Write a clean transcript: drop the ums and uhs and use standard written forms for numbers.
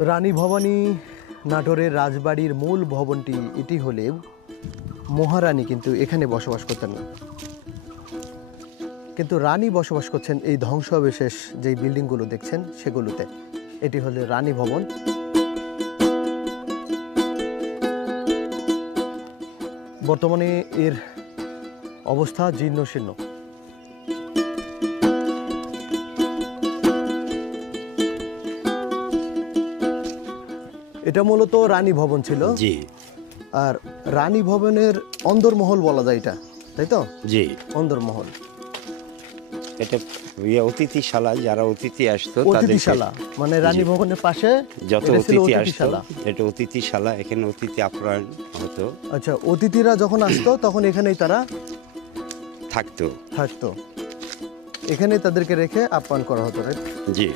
রানী ভবানী নাটোরের রাজবাড়ির মূল ভবনটি এটি হলে মহারানী কিন্তু এখানে বসবাস করতেন না, কিন্তু রানী বসবাস করছেন এই ধ্বংসাবশেষ যেই বিল্ডিংগুলো দেখছেন সেগুলোতে। এটি হলো রানী ভবন। বর্তমানে এর অবস্থা জীর্ণশীর্ণ। এটা মূলত রানী ভবন ছিল। জি। আর রানী ভবনের অন্দরমহল বলা যায় এটা, তাই তো? জি। অন্দরমহল, এটা অতিথিশালা, যারা অতিথি আসতো অতিথিশালা মানে রানী ভবনের পাশে যত এটা ছিল অতিথি আসতো অতিথিশালা। এটা অতিথিশালা, এখানে অতিথি আপ্যায়ন হতো। আচ্ছা, অতিথিরা যখন আসতো তখন এখানেই তারা থাকতো। থাকতো, এখানেই তাদেরকে রেখে আপ্যায়ন করা হতো, রাইট? জি।